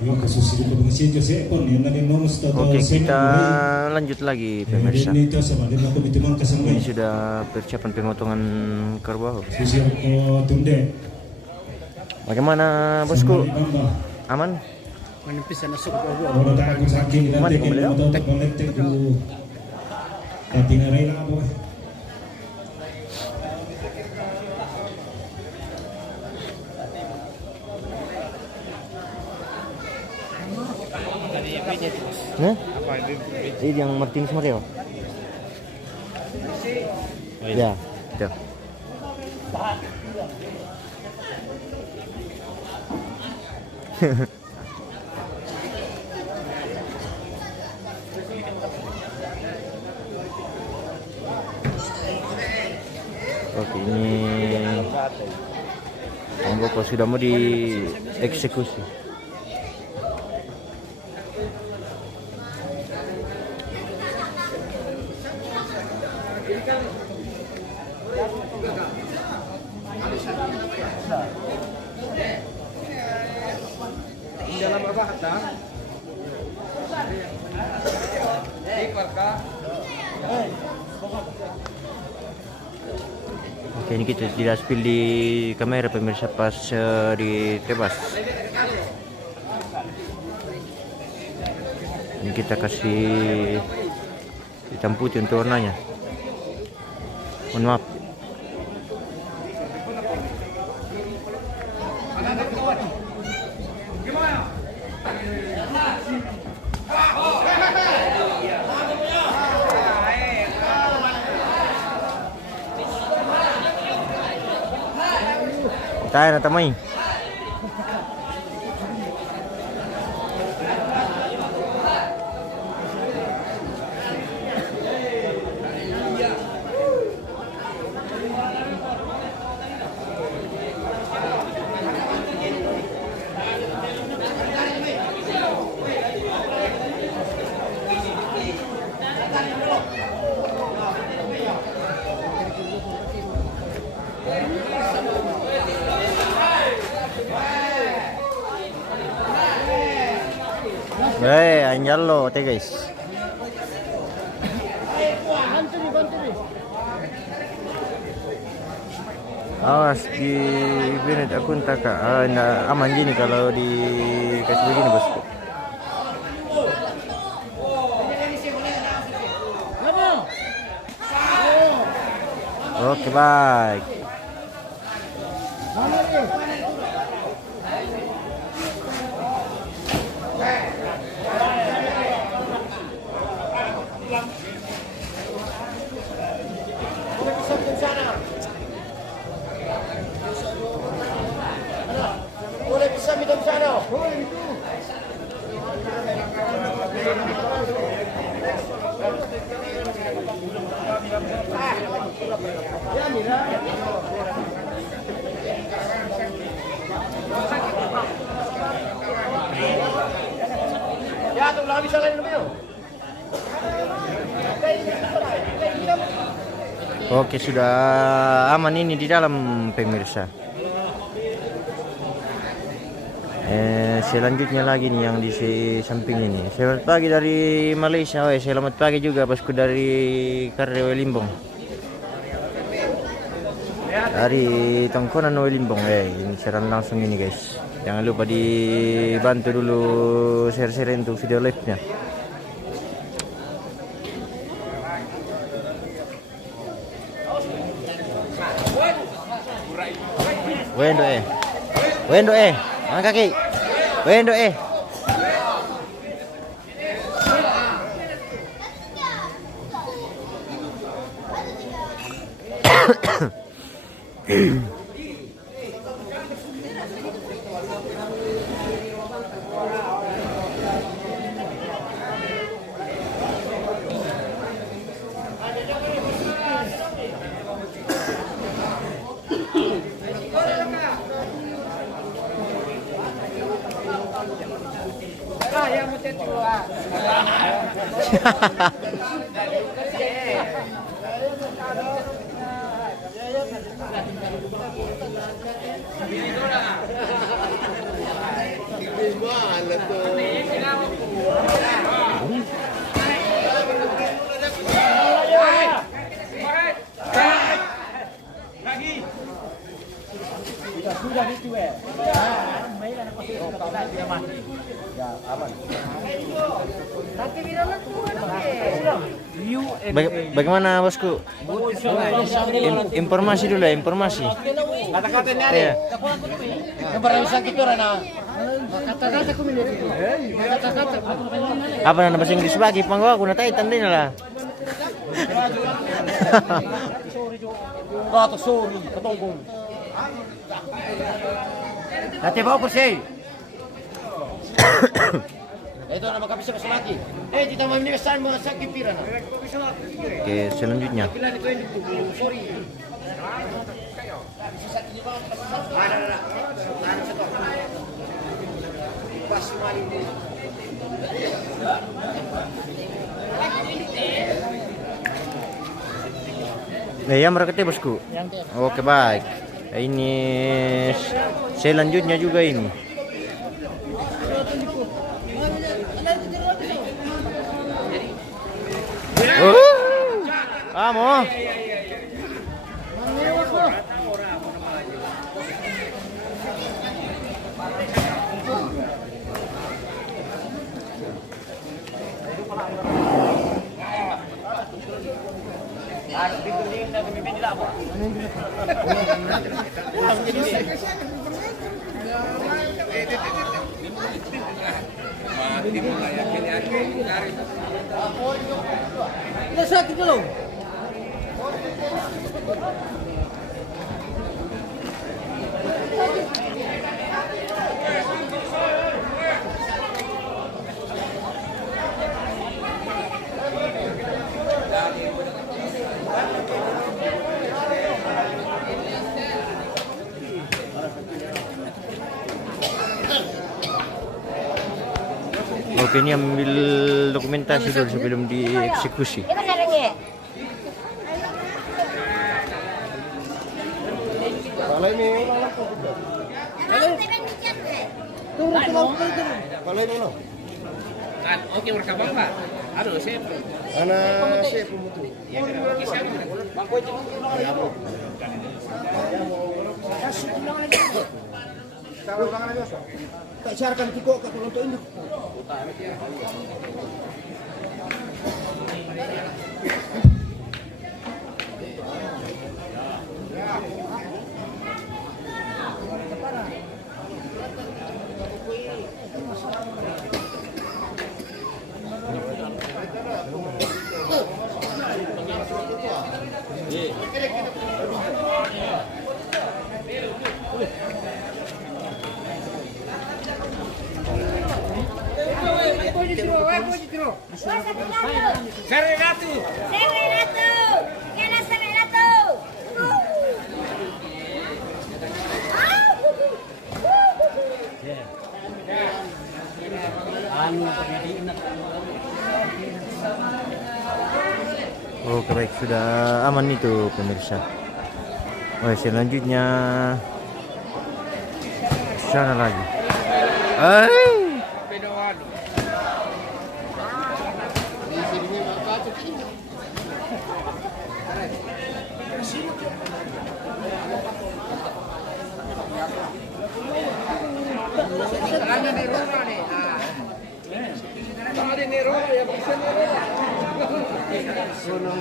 Oke, kita lanjut lagi pemirsa. Ini sudah persiapan pemotongan kerbau. Bagaimana bosku? Aman? Menipis na suko ko. Aman di beliau? Nah, ini yang Martinez Mario. Ya, itu. Oke, ini Boko sudah mau dieksekusi. Dalam apa kata? Oke, ini kita tidak spill di kamera pemirsa pas ditebas. Ini kita kasih hitam putih untuk warnanya. Mohon maaf. Tayo na tamay. Anjalo, oke guys. Awas di Benet akun tak aman gini kalau dikasih begini bosku. Oke, baik. Oke, sudah aman ini di dalam pemirsa. Selanjutnya lagi nih yang di samping ini. Selamat pagi dari Malaysia, selamat pagi juga bosku dari Karya Limbong. Dari Tongkonan Limbong, ini siaran langsung ini guys. Jangan lupa dibantu dulu share-share untuk video live-nya. Wendo angkat kaki. Wendo Bagaimana bosku? Informasi dulu ya, informasi. Kata-kata ini Iya. yang pernah bisa kita rana. Kata-kata aku milih. Kata-kata. Apa nana bahasa Inggris bagi panggo aku natai tandin lah. Kata sorry, ketongkong. Nanti bawa kursi. Itu nama kami sudah selagi. Kita mau ini kesan mau sakit pirana. Oke, selanjutnya. Sorry. Ada. Pas mali. Ya mereka bosku. Oke baik. Ini selanjutnya juga ini. Vamos. Sakit dulu. Oke, ini ambil dokumentasi dulu sebelum dieksekusi. Oke, berkabar Pak. Aduh, saya pemutu. Tak siarkan tiko ke untuk ini. Serenatu. Kena Serenatu. Oke baik, sudah aman itu pemirsa. Oh, selanjutnya sana lagi.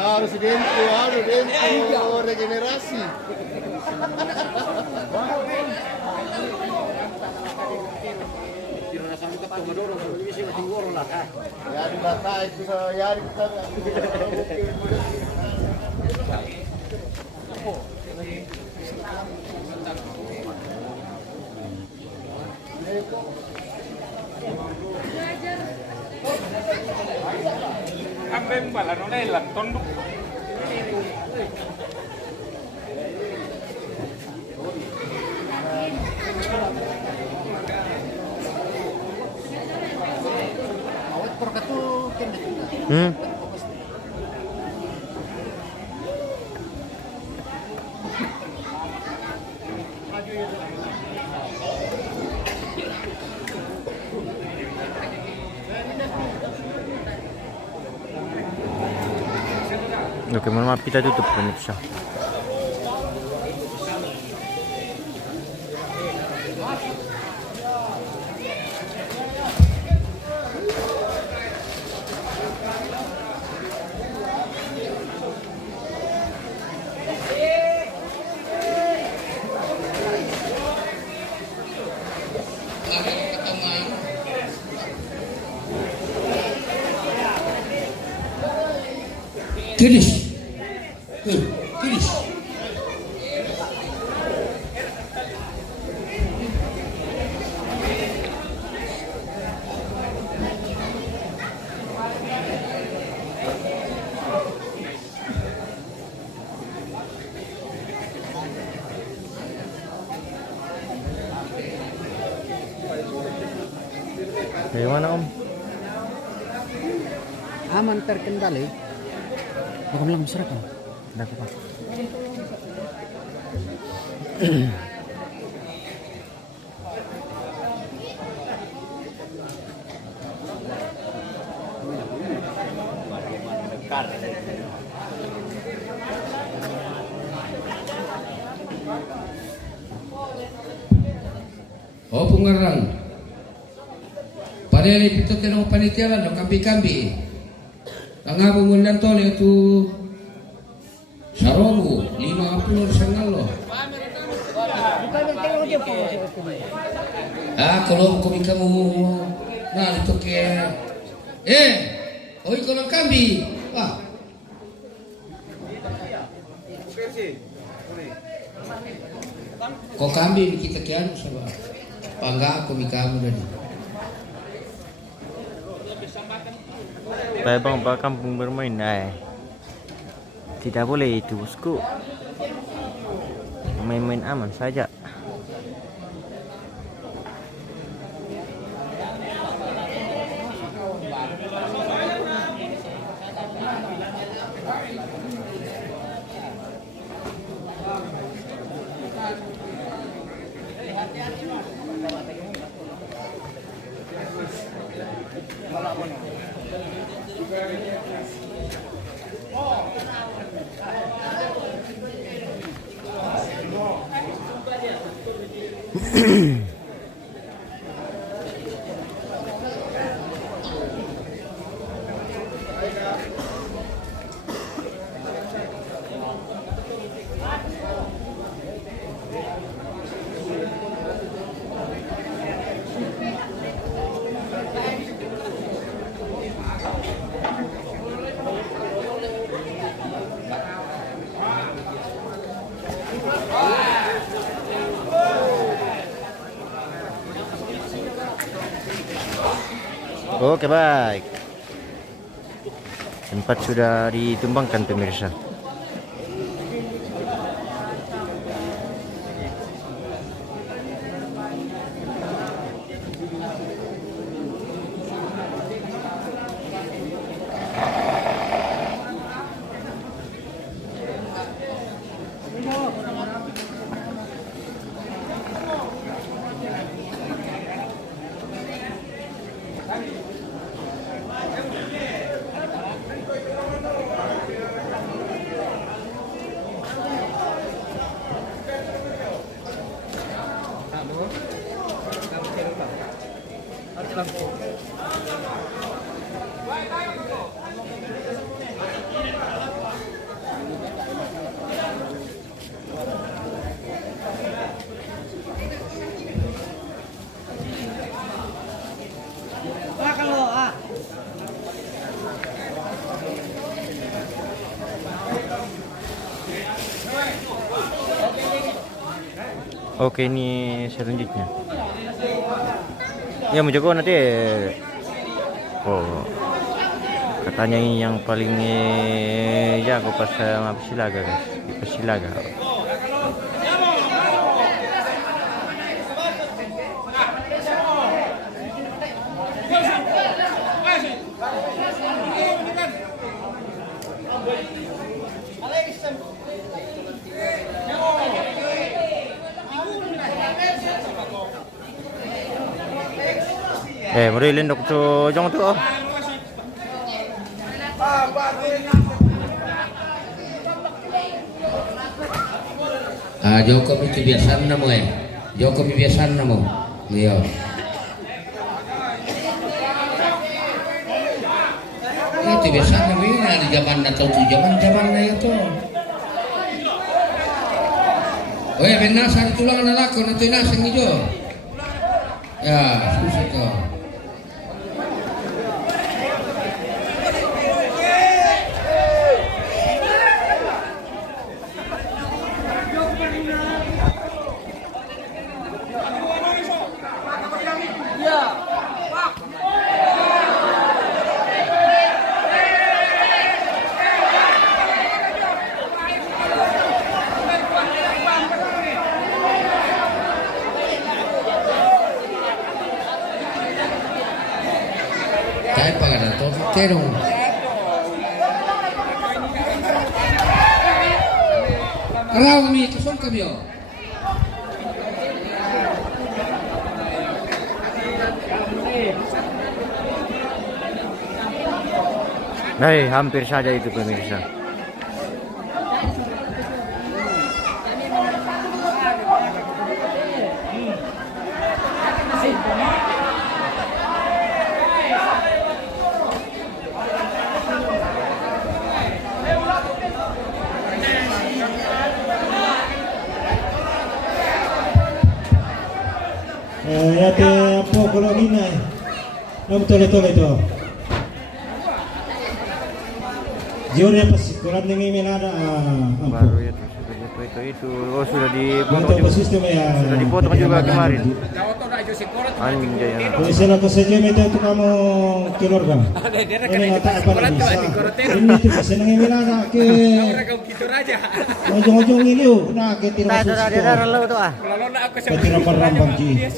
Harus dentro regenerasi. Ya di data itu ya kita. Ambem bala non è la tondo. Oke, mohon maaf kita tutup pemirsa. Finish. Good. Finish. Bagaimana Om? Aman terkendali. Baka lang masarap ah. Dako pa. Oh, pengarang. Padahal itu kena panitia lah, kambi-kambi. Tangga pemundan tol itu Sarongu 50 sangalo. Kalau kami kamu nah itu ke oi kalau kambi. Kok kambi kita kian sama. Pangga kami kamu tadi. Supaya bang kampung bermain, tidak boleh itu bosku. Main-main aman saja. Oke, baik. Tempat sudah ditumbangkan pemirsa. Oke, ini selanjutnya. Ya mau jago nanti. Oh, katanya ini yang paling jago pas sama Persilaga guys. Di Persilaga. Mari lindok tu jong tu. Joko bibiasan na mo eh. Joko bibiasan na mo. Ngayon. Itu biasa kami di zaman atau zaman na itu. Oh ya benar sari tulang anak ko nanti nasang itu. Ya susah to. Kahit pa na to, terong. Karaw mi, kusong kami oh. Nah, hampir saja itu pemirsa. Yate po kolonina. No betul itu. Jurnya pas kurang dengan melada Baru ya itu. Oh sudah dipotong Untuk juga. sistem ya. Sudah dipotong juga kemarin. Anjay. Kalau saya saja itu kamu keluarga. Ini nggak apa bisa. Ini tuh senang melada ke. Ujung-ujung ini nah ke tiro Nah, darah lo tuh ah. Ke tiro perambang ki.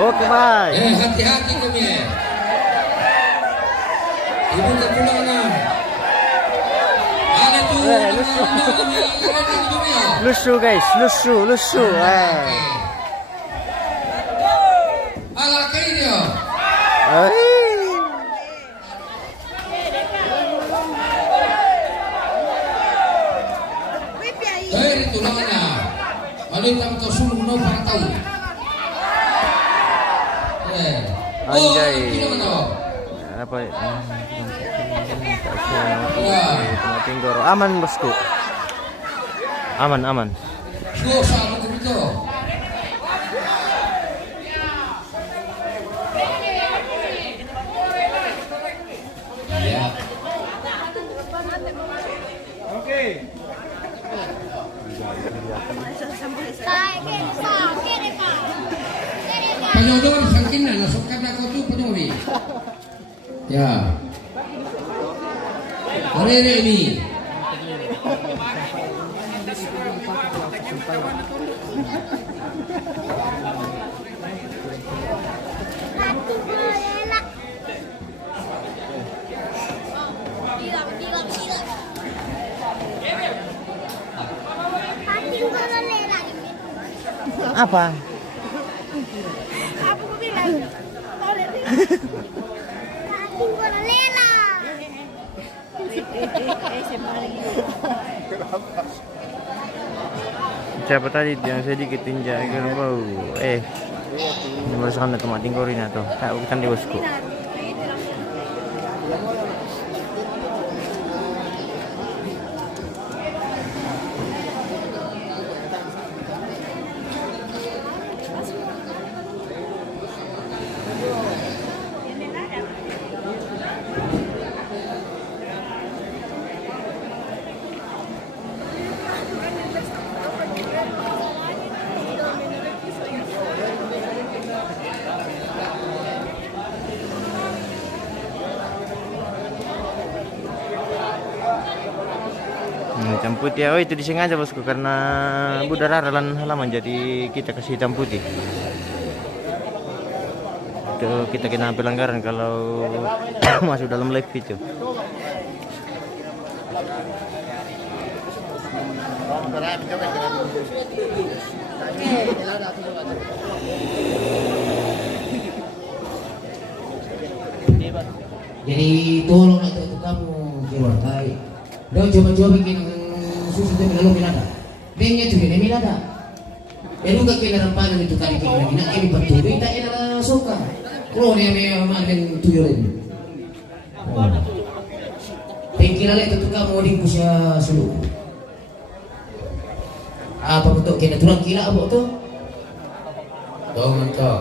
Oke, bye. Hati-hati kami. Ibu kepulangan. Ada tuh. Lusuh guys, lusuh. Ala kayaknya. Dari tulangannya. Malutang to sulung no para tahu. Anjay. Oh, Apa? Tinggoro. Aman bosku. Aman. Go sama begitu. Ya. Penyodor saking na nasukat ako tu penyori. Ya. Orere ini. Apa? Apa aku bilang? Siapa tadi yang sedikit tinja bau? Merasakan tomat tingkorin atau tak bukan di bosku. Hitam putih, oh itu disengaja bosku karena budara dalam halaman jadi kita kasih hitam putih. Itu kita kena pelanggaran kalau masuk dalam live itu. Jadi tolong itu kamu keluar kai. Dah coba-coba bikin susu itu lalu milada. Bengnya tu dia milada. Ya juga kena rampanan itu kali kena nak ini betul. Kita ina suka. Kalau dia memang dengan tuyul ini. Pikiran itu kamu di usia seluruh. Apa betul kena turun kila apa tu? Tuh mentok.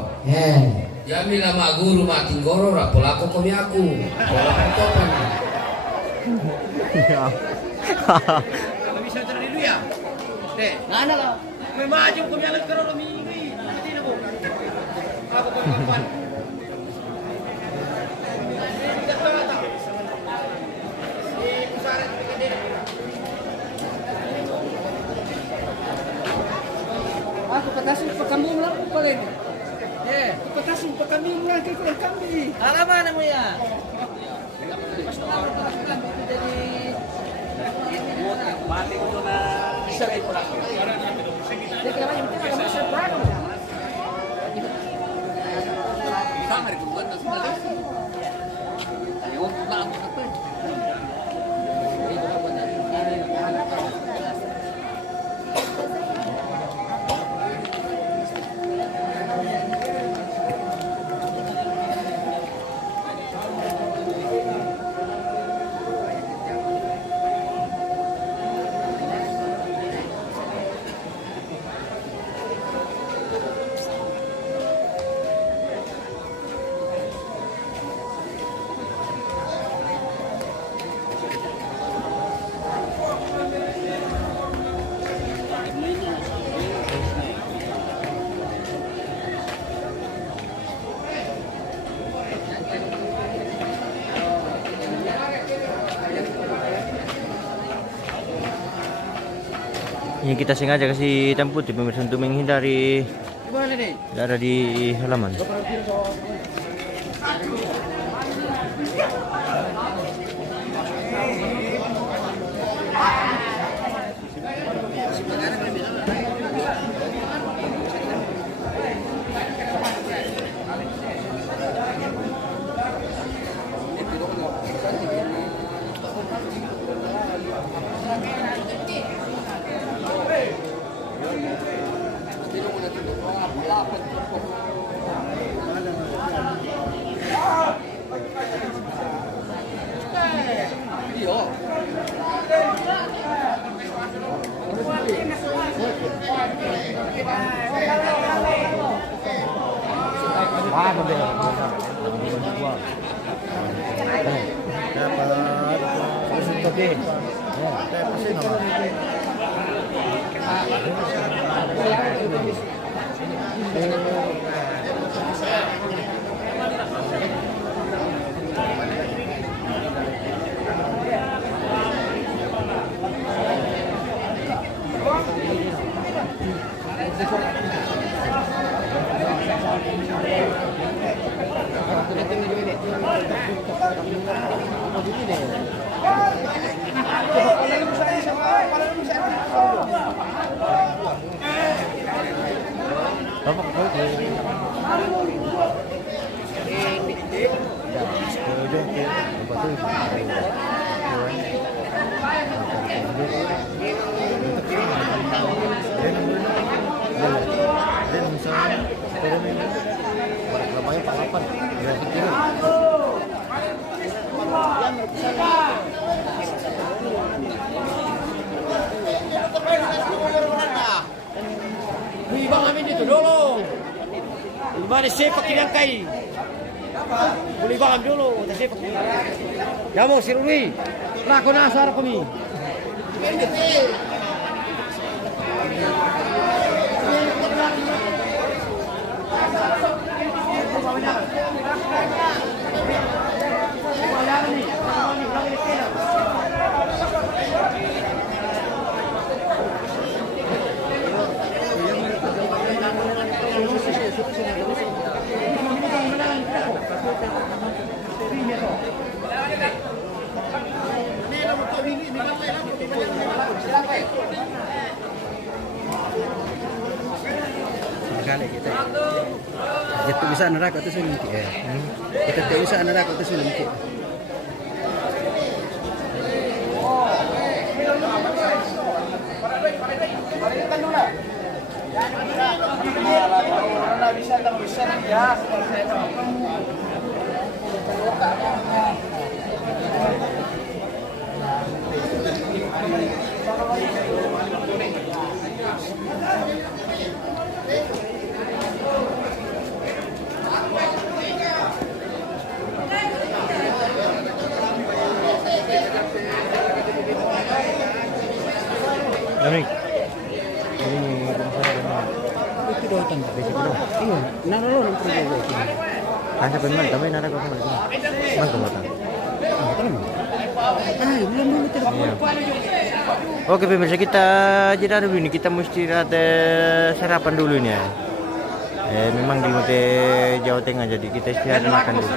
Ya mila mak guru mak tinggoro rapolako kami aku. Pola pentopan. Kalau bisa terus dulu ya. Dek, Mana lah? memajum kami alat kerana minggu. Nanti nak bukan. Aku perempuan. Aku katasin pekambing lah paling. Aku petasin kambing lah ke kambing. Alaman mo ya. Mati ko na isa rin ko lang. Sangar ko na sa Ayaw na ako na to. Ini kita sengaja kasih hitam putih pemirsa untuk menghindari Gimana nih? darah di halaman. Bang Amin itu dulu. Gimana sepak kinangkai? Boleh bang dulu, tak sepak. Kamu si Rui, lakon asar kami. Kali kita. Itu bisa neraka itu sulit ya. Kita tidak bisa neraka itu sulit. Dominic. Itu doang kan basic doang. Iya, nang lo nang pergi gue. Kasi penman kami nara ko kami. Man tumatan. Ay, belum dulu telepon. Iya. Oke pemirsa, kita jeda dulu ini, kita mesti ada sarapan dulu nih ya. Memang di Jawa Tengah, jadi kita istirahat makan dulu.